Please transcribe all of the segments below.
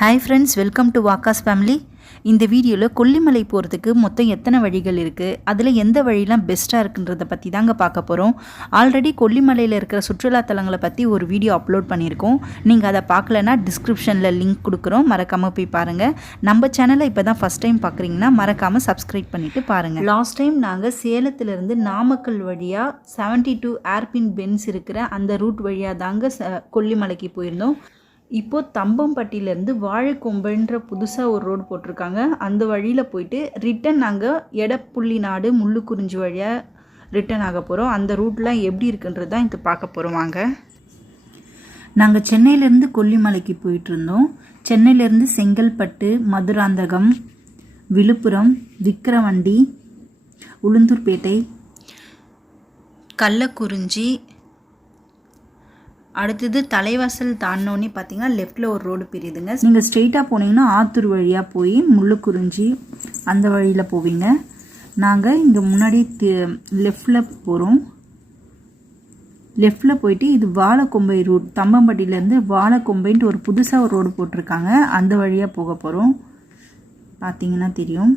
Hi friends, welcome to Waqas family. இந்த வீடியோவில் கொல்லிமலை போகிறதுக்கு மொத்தம் எத்தனை வழிகள் இருக்குது, அதில் எந்த வழிலாம் பெஸ்ட்டாக இருக்குன்றதை பற்றி தாங்க பார்க்க போகிறோம். ஆல்ரெடி கொல்லிமலையில் இருக்கிற சுற்றுலாத்தலங்களை பற்றி ஒரு வீடியோ அப்லோட் பண்ணியிருக்கோம். நீங்கள் அதை பார்க்கலன்னா டிஸ்கிரிப்ஷனில் லிங்க் கொடுக்குறோம், மறக்காமல் போய் பாருங்கள். நம்ம சேனலை இப்போ தான் ஃபஸ்ட் டைம் பார்க்குறீங்கன்னா மறக்காமல் சப்ஸ்கிரைப் பண்ணிவிட்டு பாருங்கள். லாஸ்ட் டைம் நாங்கள் சேலத்துலேருந்து நாமக்கல் வழியாக 72 ஏர்பின் பென்ஸ் இருக்கிற அந்த ரூட் வழியாக தாங்க கொல்லிமலைக்கு போயிருந்தோம். இப்போது தம்பம்பட்டியிலேருந்து வாழைக்கொம்புன்ற புதுசாக ஒரு ரோடு போட்டிருக்காங்க. அந்த வழியில் போயிட்டு ரிட்டன் நாங்கள் எடப்புள்ளி நாடு முள்ளுக்குறிஞ்சி வழியாக ரிட்டன் ஆக போகிறோம். அந்த ரூட்லாம் எப்படி இருக்குன்றது தான் இது பார்க்க போகிறோம். வாங்க. நாங்கள் சென்னையிலேருந்து கொல்லிமலைக்கு போயிட்டுருந்தோம். சென்னையிலேருந்து செங்கல்பட்டு, மதுராந்தகம், விழுப்புரம், விக்கிரவண்டி, உளுந்தூர்பேட்டை, கள்ளக்குறிஞ்சி, அடுத்தது தலைவாசல் தாண்டினோன்னே பார்த்தீங்கன்னா லெஃப்டில் ஒரு ரோடு பிரியுதுங்க. நீங்கள் ஸ்ட்ரெயிட்டாக போனீங்கன்னா ஆத்தூர் வழியாக போய் முள்ளுக்குறிஞ்சி அந்த வழியில் போவீங்க. நாங்கள் இங்கே முன்னாடி லெஃப்டில் போகிறோம். லெஃப்டில் போயிட்டு இது வாழைக்கொம்பை ரூட், தம்பம்பட்டியிலேருந்து வாழைக்கொம்பைன்ட்டு ஒரு புதுசாக ஒரு ரோடு போட்டிருக்காங்க, அந்த வழியாக போக போகிறோம். பார்த்தீங்கன்னா தெரியும்.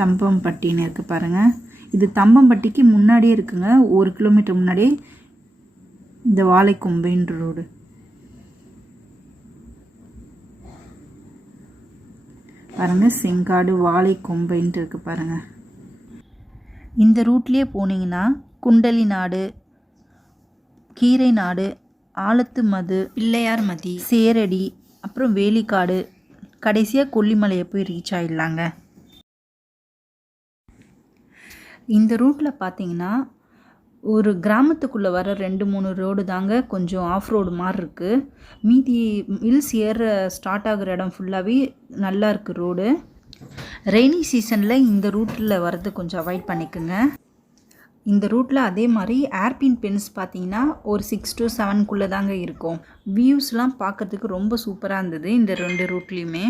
தம்பம்பட்டின்னு இருக்குது பாருங்கள். இது தம்பம்பட்டிக்கு முன்னாடியே இருக்குங்க, 1 கிலோமீட்டர் முன்னாடியே இந்த வாழைக்கொம்பைன்ற ரோடு. பாருங்கள், செங்காடு வாழைக்கொம்பைன்ட்டு இருக்குது பாருங்கள். இந்த ரூட்லேயே போனீங்கன்னா குண்டலி நாடு, கீரை நாடு, ஆலத்து மது, பிள்ளையார் மதி, சேரடி, அப்புறம் வேலிக்காடு, கடைசியாக கொல்லிமலையை போய் ரீச் ஆகிடலாங்க. இந்த ரூட்டில் பார்த்தீங்கன்னா ஒரு கிராமத்துக்குள்ளே வர 2-3 ரோடு தாங்க கொஞ்சம் ஆஃப் ரோடு மாதிரி இருக்குது. மீதி ஹில்ஸ் ஏற ஸ்டார்ட் ஆகிற இடம் ஃபுல்லாகவே நல்லா இருக்குது ரோடு. ரெய்னி சீசனில் இந்த ரூட்டில் வர்றது கொஞ்சம் அவாய்ட் பண்ணிக்கோங்க. இந்த ரூட்டில் அதே மாதிரி ஏர்பின் பென்ஸ் பார்த்தீங்கன்னா ஒரு 6 to 7 தாங்க இருக்கும். வியூஸ்லாம் பார்க்குறதுக்கு ரொம்ப சூப்பராக இருந்தது இந்த 2 ரூட்லேயுமே.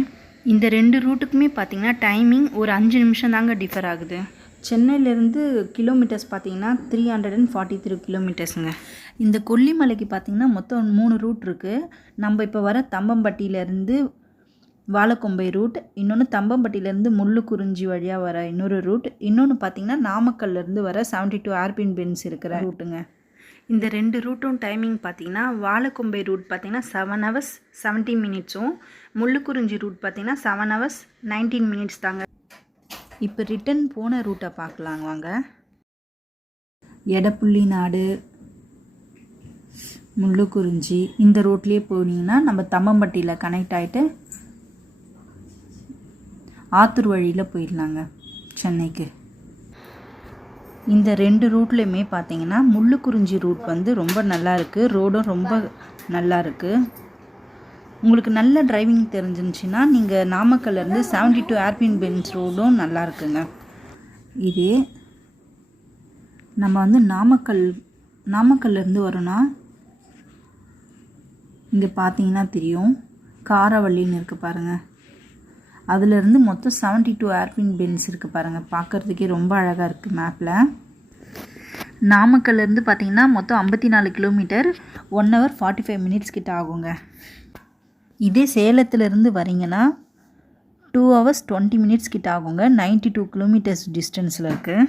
இந்த 2 ரூட்டுக்குமே பார்த்தீங்கன்னா டைமிங் ஒரு 5 நிமிஷம் தாங்க டிஃபர் ஆகுது. சென்னையிலேருந்து கிலோமீட்டர்ஸ் பார்த்தீங்கன்னா 343 கிலோமீட்டர்ஸுங்க. இந்த கொல்லிமலைக்கு பார்த்திங்கன்னா மொத்தம் 3 ரூட் இருக்குது. நம்ம இப்போ வர தம்பம்பட்டியிலேருந்து வாழைக்கொம்பை ரூட், இன்னொன்று தம்பம்பட்டியிலேருந்து முள்ளுக்குறிஞ்சி வழியாக வர இன்னொரு ரூட், இன்னொன்று பார்த்திங்கன்னா நாமக்கல்லேருந்து வர 72 ஏர்பின் பென்ஸ் இருக்கிற ரூட்டுங்க. இந்த 2 ரூட்டும் டைமிங் பார்த்திங்கன்னா வாழைக்கொம்பை ரூட் பார்த்திங்கன்னா 7 hours 70 minutes, முள்ளுக்குறிஞ்சி ரூட் பார்த்திங்கன்னா 7 hours 19 minutes தாங்க. இப்போ ரிட்டன் போன ரூட்டை பார்க்கலாங்க வாங்க. எடப்புள்ளி நாடு, முள்ளுக்குறிஞ்சி இந்த ரோட்லேயே போனீங்கன்னா நம்ம தம்பம்பட்டியில் கனெக்ட் ஆகிட்டு ஆத்தூர் வழியில் போயிடலாங்க சென்னைக்கு. இந்த 2 ரூட்லேயுமே பார்த்தீங்கன்னா முள்ளுக்குறிஞ்சி ரூட் வந்து ரொம்ப நல்லா இருக்குது, ரோடும் ரொம்ப நல்லா இருக்குது. உங்களுக்கு நல்ல டிரைவிங் தெரிஞ்சிருந்துச்சின்னா நீங்கள் நாமக்கல்லேருந்து 72 ஏர்பின் பென்ஸ் ரோடும் நல்லா இருக்குங்க. இதே நம்ம வந்து நாமக்கல்லேருந்து வரோன்னா இங்கே பார்த்தீங்கன்னா தெரியும் காரவள்ளின்னு இருக்குது பாருங்கள். அதுலேருந்து மொத்தம் 72 ஏர்பின் பென்ஸ் இருக்குது பாருங்கள். பார்க்குறதுக்கே ரொம்ப அழகாக இருக்குது மேப்பில். நாமக்கல்லேருந்து பார்த்தீங்கன்னா மொத்தம் 54 கிலோமீட்டர், 1 hour 45 minutes கிட்ட ஆகுங்க. இதே சேலத்துலேருந்து வரீங்கன்னா 2 hours 20 minutes கிட்ட ஆகுங்க. 92 கிலோமீட்டர்ஸ் டிஸ்டன்ஸில் இருக்குது.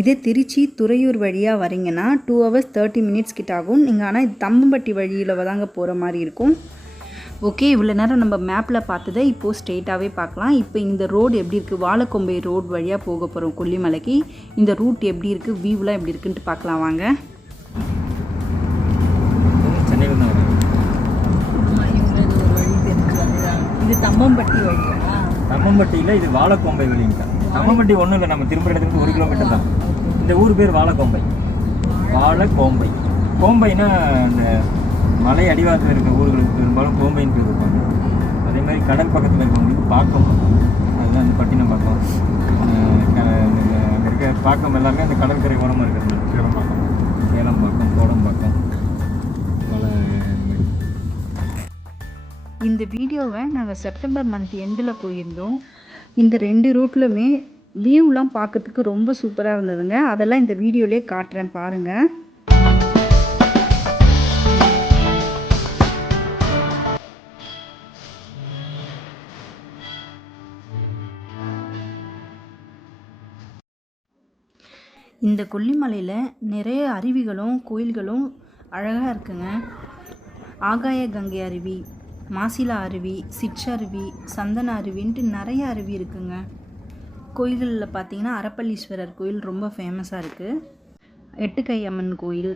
இதே திருச்சி துறையூர் வழியாக வரீங்கன்னா 2 hours 30 minutes கிட்ட ஆகும். நீங்கள் ஆனால் இது தம்பம்பட்டி வழியில் தாங்க போகிற மாதிரி இருக்கும். ஓகே, இவ்வளோ நேரம் நம்ம மேப்பில் பார்த்ததை இப்போது ஸ்ட்ரெயிட்டாகவே பார்க்கலாம். இப்போ இந்த ரோடு எப்படி இருக்குது, வாழைக்கொம்பை ரோடு வழியாக போக போகிறோம் கொல்லிமலைக்கு. இந்த ரூட் எப்படி இருக்குது, வியூலாம் எப்படி இருக்குன்ட்டு பார்க்கலாம் வாங்க. இது தம்பம்பட்டி வழியா? தம்பம்பட்டியில் இது வாழைக்கொம்பை வழிங்க. தம்பம்பட்டி ஒன்றும் இல்லை, நம்ம திரும்ப இடத்துக்கு 1 கிலோமீட்டர் தான். இந்த ஊர் பேர் வாழைக்கொம்பை. வாழைக்கொம்பை, கோம்பைனா இந்த மலை அடிவாரத்தில் இருக்க ஊர்களுக்கு பெரும்பாலும் கோம்பைன்னு பேர் இருப்பாங்க. அதே மாதிரி கடல் பக்கத்தில் இருக்கவங்களுக்கு பாக்கம், அதுதான் அந்த பட்டினப்பாக்கம். அங்கே இருக்க பாக்கம் எல்லாமே அந்த கடற்கரை ஓரமாக இருக்கிறது. சேலம்பாக்கம், கோடம்பாக்கம். இந்த வீடியோவை நாங்கள் செப்டம்பர் மந்த் எண்டில் போயிருந்தோம். இந்த 2 ரூட்லையுமே வியூலாம் பார்க்கறதுக்கு ரொம்ப சூப்பராக இருந்ததுங்க. அதெல்லாம் இந்த வீடியோலேயே காட்டுறேன் பாருங்கள். இந்த கொல்லிமலையில் நிறைய அருவிகளும் கோயில்களும் அழகாக இருக்குங்க. ஆகாய கங்கை அருவி, மாசிலா அருவி, சிற்றருவி, சந்தன அருவின்ட்டு நிறைய அருவி இருக்குங்க. கோயில்களில் பார்த்தீங்கன்னா அரப்பள்ளீஸ்வரர் கோயில் ரொம்ப ஃபேமஸாக இருக்குது. எட்டுக்கை அம்மன் கோயில்,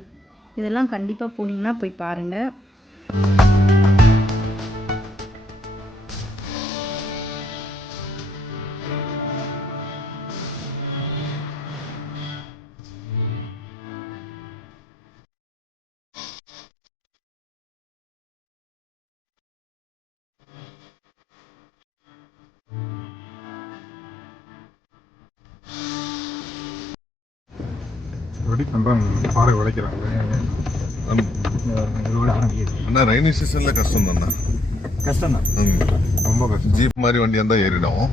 இதெல்லாம் கண்டிப்பாக போனீங்கன்னா போய் பாருங்கள். பாறை உடைக்கிறாங்க. ஆனால் ரெய்னி சீசனில் கஷ்டம் தானே? கஷ்டம் தான், ரொம்ப கஷ்டம். ஜீப் மாதிரி வண்டியாக இருந்தால் ஏறிடும்.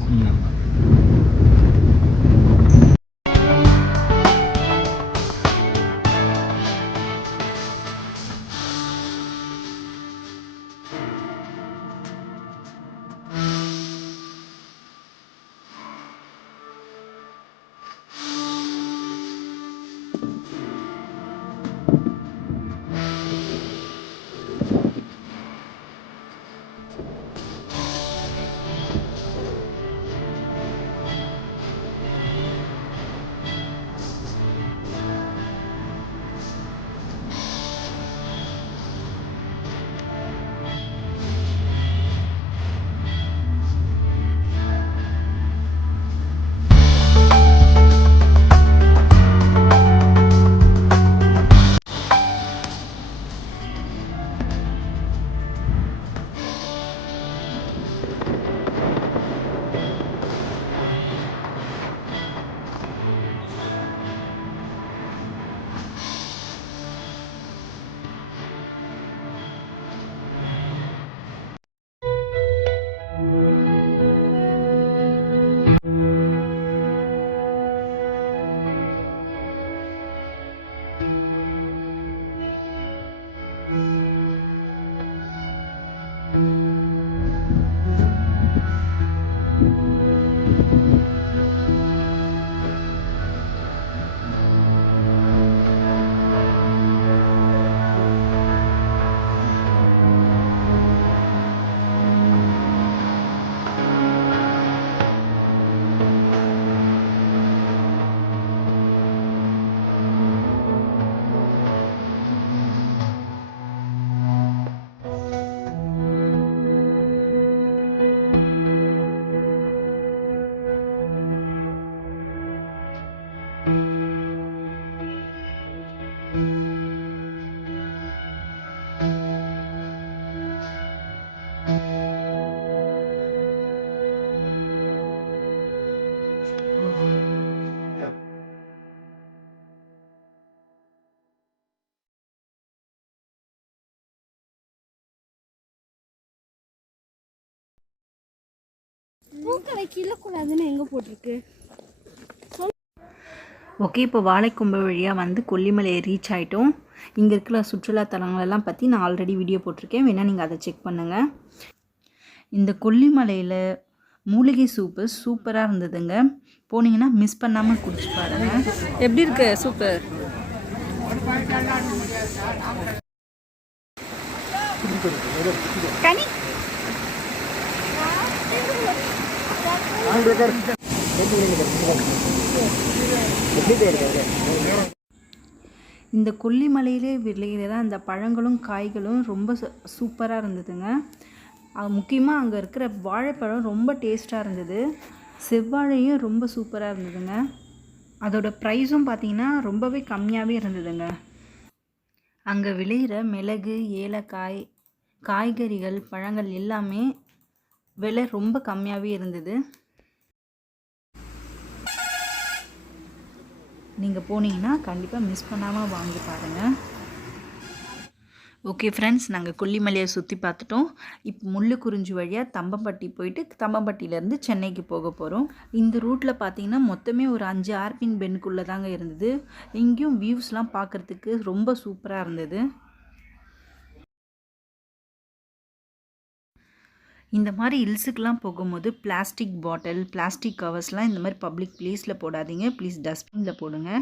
பூக்களை கிள்ளக்கூடாதுன்னு எங்கே போட்டிருக்கு? ஓகே, இப்போ வாழைக்கொம்பு வழியாக வந்து கொல்லிமலையை ரீச் ஆகிட்டோம். இங்கே இருக்கிற சுற்றுலா தலங்களெல்லாம் பற்றி நான் ஆல்ரெடி வீடியோ போட்டிருக்கேன், வேணால் நீங்கள் அதை செக் பண்ணுங்கள். இந்த கொல்லிமலையில் மூலிகை சூப்பு சூப்பராக இருந்ததுங்க. போனீங்கன்னா மிஸ் பண்ணாமல் குடிச்சு பாருங்கள். எப்படி இருக்கு சூப்பர்? கனி இந்த கொல்லிமலையிலே விளையிற அந்த பழங்களும் காய்களும் ரொம்ப சூப்பராக இருந்ததுங்க. முக்கியமாக அங்கே இருக்கிற வாழைப்பழம் ரொம்ப டேஸ்ட்டாக இருந்தது. செவ்வாழையும் ரொம்ப சூப்பராக இருந்ததுங்க. அதோட ப்ரைஸும் பார்த்திங்கன்னா ரொம்பவே கம்மியாகவே இருந்ததுங்க. அங்கே விளையிற மிளகு, ஏலக்காய், காய்கறிகள், பழங்கள் எல்லாமே விலை ரொம்ப கம்மியாகவே இருந்தது. நீங்கள் போனீங்கன்னா கண்டிப்பாக மிஸ் பண்ணாமல் வாங்கி பாருங்கள். ஓகே ஃப்ரெண்ட்ஸ், நாங்கள் கொல்லிமலையை சுற்றி பார்த்துட்டோம். இப்போ முள்ளுக்குறிஞ்சி வழியாக தம்பம்பட்டி போயிட்டு தம்பம்பட்டியிலேருந்து சென்னைக்கு போக போகிறோம். இந்த ரூட்டில் பார்த்தீங்கன்னா மொத்தமே ஒரு 5 ஆர்பின் பென்னுக்குள்ளே தாங்க இருந்தது. இங்கேயும் வியூஸ்லாம் பார்க்குறதுக்கு ரொம்ப சூப்பராக இருந்தது. இந்த மாதிரி ஹில்ஸுக்கெலாம் போகும்போது பிளாஸ்டிக் பாட்டில், பிளாஸ்டிக் கவர்ஸ்லாம் இந்த மாதிரி பப்ளிக் பிளேஸில் போடாதீங்க. ப்ளீஸ் டஸ்ட்பினில் போடுங்க.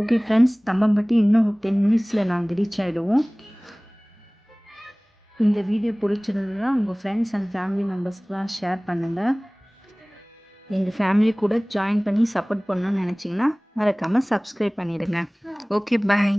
ஓகே ஃப்ரெண்ட்ஸ், தம்பம்பட்டி இன்னும் 10 மினிட்ஸில் நாங்கள் ரீச் ஆகிடுவோம். இந்த வீடியோ பிடிச்சிருந்ததுன்னா உங்கள் ஃப்ரெண்ட்ஸ் அண்ட் ஃபேமிலி மெம்பர்ஸ்க்குலாம் ஷேர் பண்ணுங்கள். எங்கள் ஃபேமிலி கூட ஜாயின் பண்ணி சப்போர்ட் பண்ணணும்னு நினச்சிங்கன்னா மறக்காமல் சப்ஸ்கிரைப் பண்ணிடுங்க. ஓகே, பாய்.